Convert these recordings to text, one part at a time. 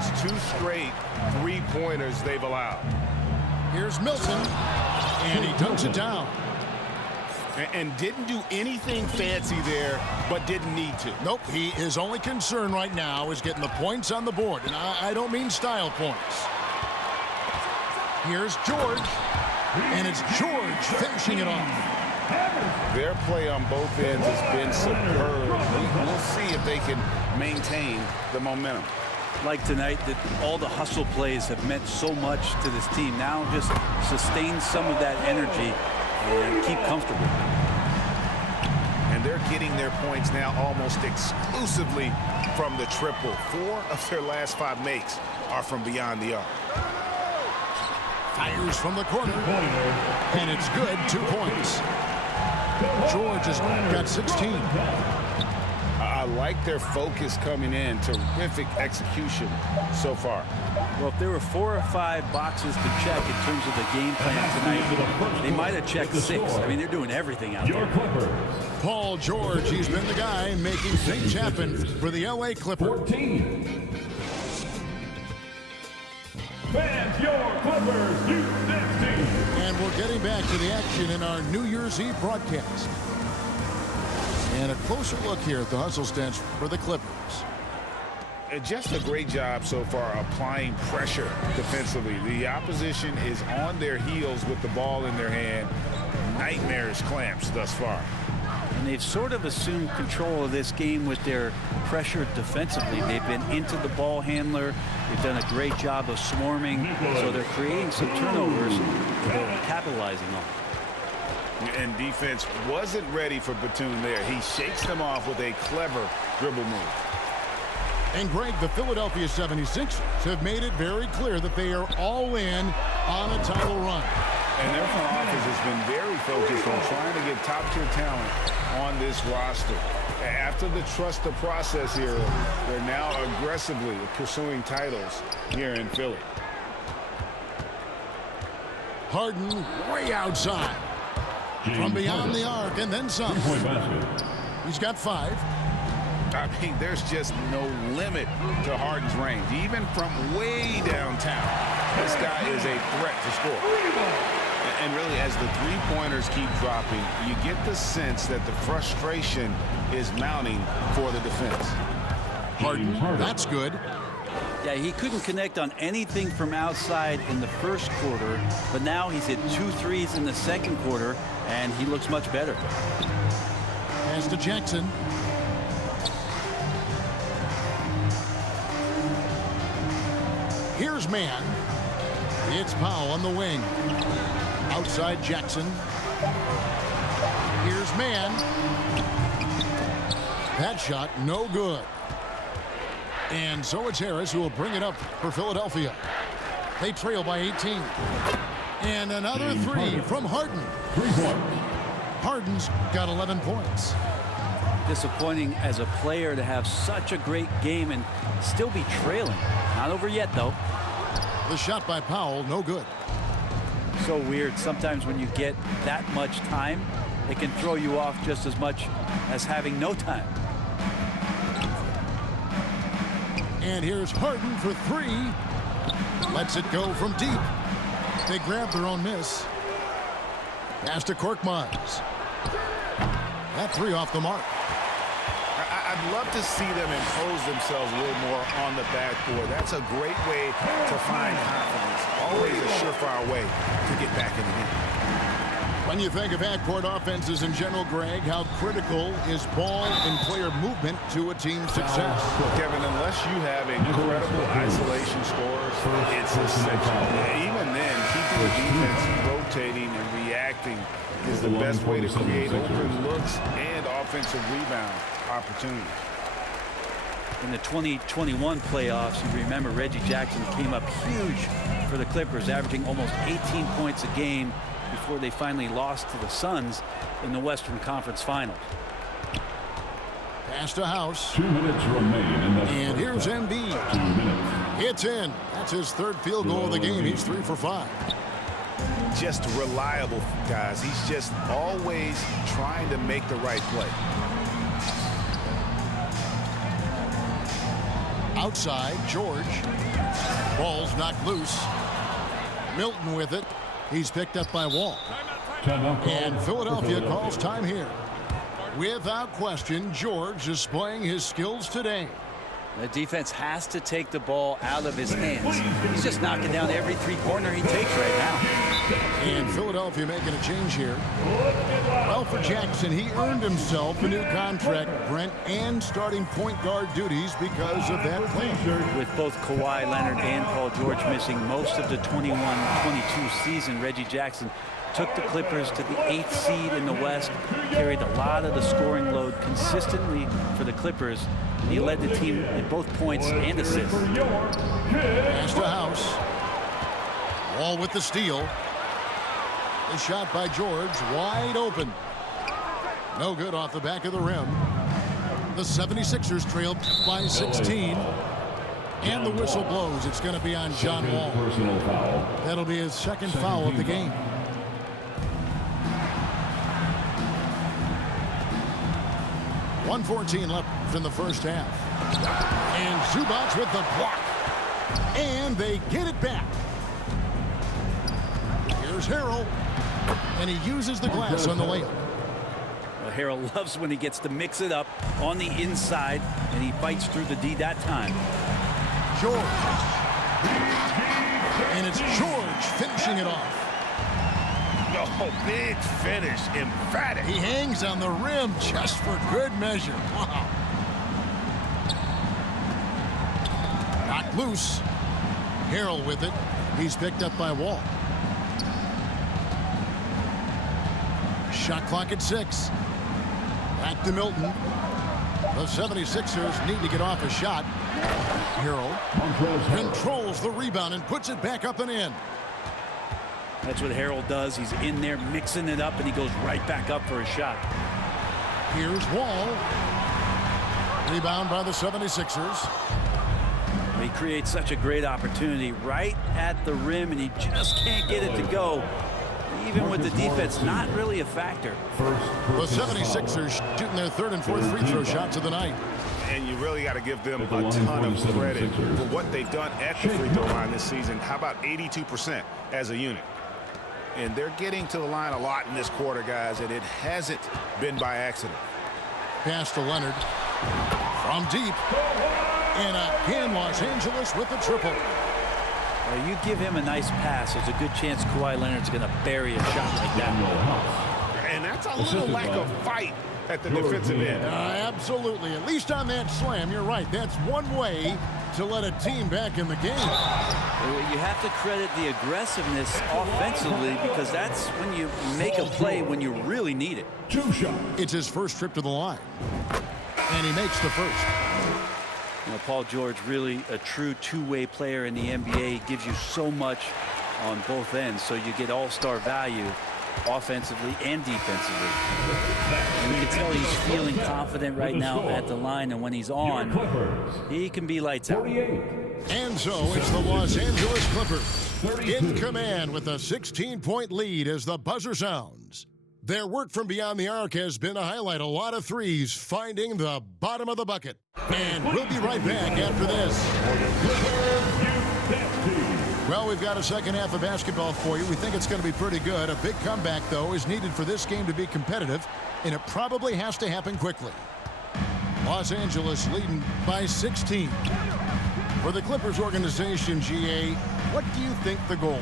That's 2 straight three-pointers they've allowed. Here's Milton, and he dunks it down. And didn't do anything fancy there, but didn't need to. Nope, his only concern right now is getting the points on the board, and I don't mean style points. Here's George, and it's George finishing it off. Their play on both ends has been superb. We'll see if they can maintain the momentum. Like tonight, that all the hustle plays have meant so much to this team. Now just sustain some of that energy and keep comfortable. And they're getting their points now almost exclusively from the triple. 4 of their last 5 makes are from beyond the arc. Fires from the corner, and it's good. 2 points. George has got 16. I like their focus coming in. Terrific execution so far. Well, if there were 4 or 5 boxes to check in terms of the game plan tonight, they might have checked 6. I mean, they're doing everything out there. Paul George, he's been the guy making things happen for the LA Clippers. 14. Fans, your Clippers, U16. And we're getting back to the action in our New Year's Eve broadcast. And a closer look here at the hustle stats for the Clippers. Just a great job so far applying pressure defensively. The opposition is on their heels with the ball in their hand. Nightmarish clamps thus far. And they've sort of assumed control of this game with their pressure defensively. They've been into the ball handler. They've done a great job of swarming. So they're creating some turnovers that they're capitalizing on. And defense wasn't ready for Batum there. He shakes them off with a clever dribble move. And Greg, the Philadelphia 76ers have made it very clear that they are all in on a title run. And their front office has been very focused on trying to get top-tier talent on this roster. After the trust the process era, they're now aggressively pursuing titles here in Philly. Harden way outside. From beyond the arc, and then some. He's got 5. I mean, there's just no limit to Harden's range. Even from way downtown, this guy is a threat to score. And really, as the three-pointers keep dropping, you get the sense that the frustration is mounting for the defense. Harden, that's good. Yeah, he couldn't connect on anything from outside in the first quarter, but now he's hit 2 threes in the second quarter, and he looks much better. Pass to Jackson. Here's man. It's Powell on the wing. Outside Jackson. Here's man. That shot no good. And so it's Harris who will bring it up for Philadelphia. They trail by 18. And another 3 from Harden. Harden's got 11 points. Disappointing as a player to have such a great game and still be trailing. Not over yet, though. The shot by Powell, no good. So weird. Sometimes when you get that much time, it can throw you off just as much as having no time. And here's Harden for 3. Lets it go from deep. They grab their own miss. Pass to Korkmaz. That 3 off the mark. I'd love to see them impose themselves a little more on the backboard. That's a great way to find confidence. Always a surefire way to get back in the game. When you think of backcourt offenses in general, Greg, how critical is ball and player movement to a team's success? Kevin, unless you have incredible isolation scores, it's essential. Even then, keeping the defense rotating and reacting is the best way to create open looks and offensive rebound opportunities. In the 2021 playoffs, you remember Reggie Jackson came up huge for the Clippers, averaging almost 18 points a game before they finally lost to the Suns in the Western Conference Finals. Pass to House. 2 minutes remain in the And here's Embiid. 2 minutes. It's in. That's his 3rd field goal of the game. He's 3 for 5. Just reliable, guys. He's just always trying to make the right play. Outside, George. Ball's knocked loose. Milton with it. He's picked up by Wall. And Philadelphia calls time here. Without question, George is displaying his skills today. The defense has to take the ball out of his hands. He's just knocking down every three-pointer he takes right now. And Philadelphia making a change here. Well, for Jackson, he earned himself a new contract, Brent, and starting point guard duties because of that plan. With both Kawhi Leonard and Paul George missing most of the 21-22 season, Reggie Jackson took the Clippers to the 8th seed in the West, carried a lot of the scoring load consistently for the Clippers. He led the team in both points and assists. Pass to House. Wall with the steal. The shot by George, wide open. No good off the back of the rim. The 76ers trailed by 16. And the whistle blows. It's going to be on John Wall. That'll be his second foul of the game. .114 left in the first half. And Zubac with the block. And they get it back. Here's Harrell. And he uses the glass on the layup. Well, Harrell loves when he gets to mix it up on the inside, and he fights through the D that time. George. And it's George finishing it off. Oh, big finish, emphatic. He hangs on the rim just for good measure. Wow. Knocked loose. Harrell with it. He's picked up by Wall. Shot clock at 6. Back to Milton. The 76ers need to get off a shot. Harrell controls the rebound and puts it back up and in. That's what Harrell does. He's in there mixing it up, and he goes right back up for a shot. Here's Wall. Rebound by the 76ers. He creates such a great opportunity right at the rim, and he just can't get it to go. Even with the defense not really a factor. The 76ers shooting their third and fourth free throw shots of the night. And you really got to give them a ton of credit for what they've done at the free throw line this season. How about 82% as a unit? And they're getting to the line a lot in this quarter, guys, and it hasn't been by accident. Pass to Leonard. From deep. And again, Los Angeles with the triple. You give him a nice pass, there's a good chance Kawhi Leonard's going to bury a shot like that. And that's a little lack of fight at the defensive end. Absolutely. At least on that slam, you're right. That's one way to let a team back in the game. You have to credit the aggressiveness offensively, because that's when you make a play when you really need it. It's his first trip to the line. And he makes the first. You know, Paul George, really a true two-way player in the NBA. He gives you so much on both ends, so you get all-star value offensively and defensively. And you can tell he's feeling confident right now at the line, and when he's on, he can be lights out. And so it's the Los Angeles Clippers in command with a 16-point lead as the buzzer sounds. Their work from beyond the arc has been to highlight a lot of threes, finding the bottom of the bucket. And we'll be right back after this. Well, we've got a second half of basketball for you. We think it's going to be pretty good. A big comeback, though, is needed for this game to be competitive, and it probably has to happen quickly. Los Angeles leading by 16. For the Clippers organization, GA, what do you think the goal is?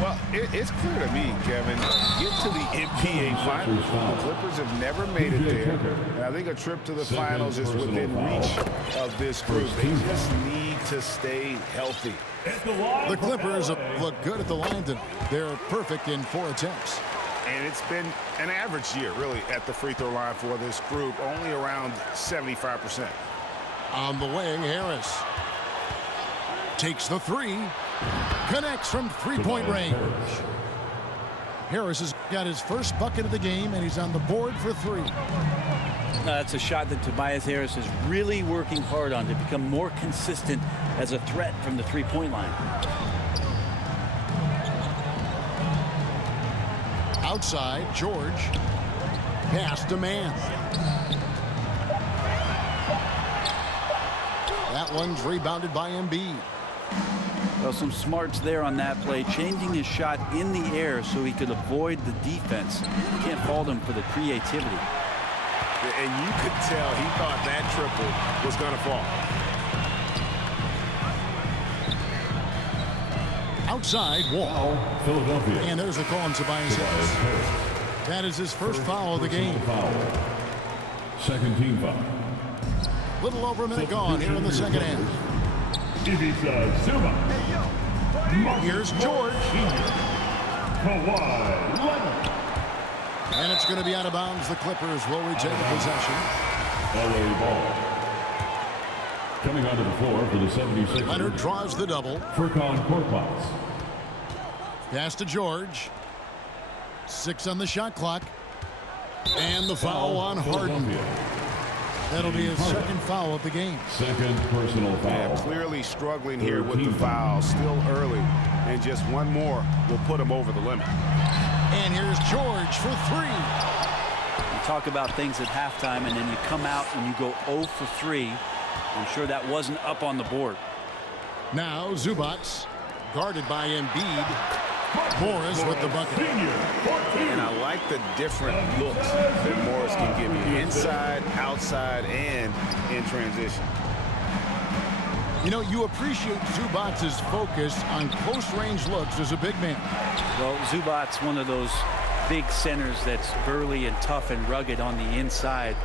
Well, it's clear to me, Kevin. Get to the NBA Finals. The Clippers have never made it there. And I think a trip to the Finals is within reach of this group. They just need to stay healthy. The Clippers look good at the line tonight. They're perfect in 4 attempts. And it's been an average year, really, at the free throw line for this group. Only around 75%. On the wing, Harris takes the 3. Connects from three-point range. Harris has got his first bucket of the game, and he's on the board for 3. That's a shot that Tobias Harris is really working hard on to become more consistent as a threat from the three-point line. Outside, George. Pass to Mann. That That one's rebounded by Embiid. Well, some smarts there on that play, changing his shot in the air so he could avoid the defense. You can't fault him for the creativity. And you could tell he thought that triple was going to fall. Outside, Wall. Philadelphia. And there's a call on Tobias Harris. That is his first foul of the game. Second team foul. Little over a minute gone here in the second half. Here's George. Kawhi Leonard. And it's going to be out of bounds. The Clippers will retain possession. LA ball. Coming onto the floor for the 76ers. Leonard draws the double. Furkan Korkmaz. Pass to George. 6 on the shot clock. And the foul on Harden. That'll be his second foul of the game. Second personal foul. Yeah, clearly struggling here with the foul. Still early. And just one more will put him over the limit. And here's George for 3. You talk about things at halftime, and then you come out and you go 0 for 3. I'm sure that wasn't up on the board. Now Zubac, guarded by Embiid. Morris with the bucket. And I like the different looks that Morris can give you. Inside, outside, and in transition. You know, you appreciate Zubac's focus on close-range looks as a big man. Well, Zubac's one of those big centers that's burly and tough and rugged on the inside.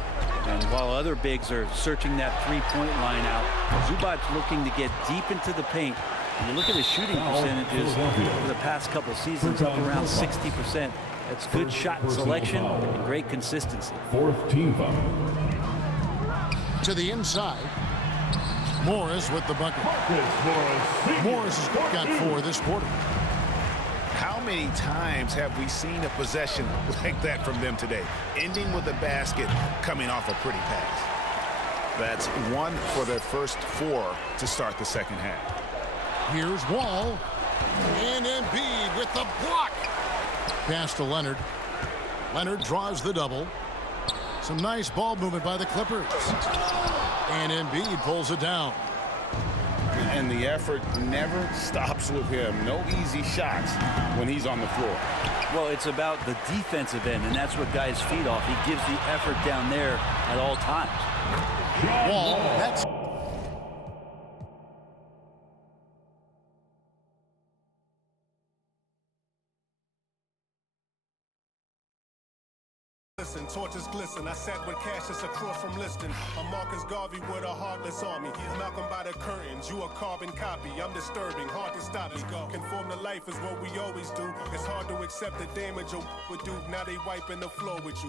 And while other bigs are searching that three-point line out, Zubac's looking to get deep into the paint. And you look at his shooting percentages for the past couple seasons, up around 60%. That's good shot selection and great consistency. Fourth team foul. To the inside. Morris with the bucket. Morris has got 4 this quarter. How many times have we seen a possession like that from them today? Ending with a basket, coming off a pretty pass. That's 1 for their first 4 to start the second half. Here's Wall. And Embiid with the block. Pass to Leonard. Leonard draws the double. Some nice ball movement by the Clippers. And Embiid pulls it down. And the effort never stops with him. No easy shots when he's on the floor. Well, it's about the defensive end, and that's what guys feed off. He gives the effort down there at all times. Wall, that's... Listen, torches glisten. I sat with Cassius across from Liston. I'm Marcus Garvey with a heartless army. Malcolm by the curtains, you a carbon copy. I'm disturbing, hard to stop me. Conform to life is what we always do. It's hard to accept the damage you would do. Now they wiping the floor with you.